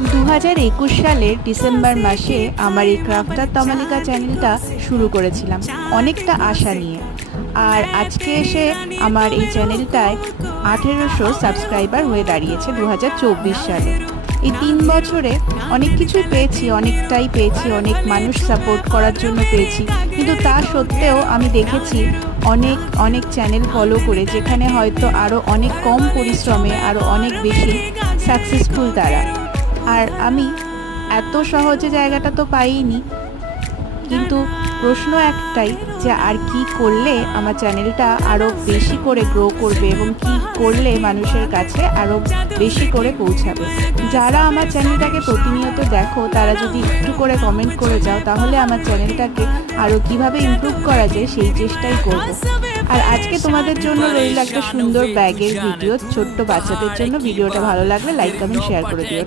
2021 সালের ডিসেম্বর মাসে আমার এই ক্রাফটার তমালিকা চ্যানেলটা শুরু করেছিলাম অনেকটা আশা নিয়ে। আর আজকে এসে আমার এই চ্যানেলটায় 1800 সাবস্ক্রাইবার হয়ে দাঁড়িয়েছে 2024 সালে। এই 3 বছরে অনেক কিছুই পেয়েছি, অনেকটাই পেয়েছি, অনেক মানুষ সাপোর্ট করার জন্য পেয়েছি। কিন্তু তা সত্ত্বেও আমি দেখেছি অনেক অনেক চ্যানেল ফলো করে যেখানে হয়তো আরও অনেক কম পরিশ্রমে আরও অনেক বেশি সাকসেসফুল তারা। আর আমি এত সহজে জায়গাটা তো পাইনি, কিন্তু প্রশ্ন একটাই যে আর কি করলে আমার চ্যানেলটা আরও বেশি করে গ্রো করবে এবং কি করলে মানুষের কাছে আরও বেশি করে পৌঁছাবে। যারা আমার চ্যানেলটাকে প্রতিনিয়ত দেখো তারা যদি একটু করে কমেন্ট করে যাও তাহলে আমার চ্যানেলটাকে আরও কিভাবে ইমপ্রুভ করা যায় সেই চেষ্টাই করব। আর আজকে তোমাদের জন্য রইল একটা সুন্দর ব্যাগের ভিডিও, ছোট্ট বাচ্চাদের জন্য। ভিডিওটা ভালো লাগলে লাইক কমেন্ট শেয়ার করে দিও।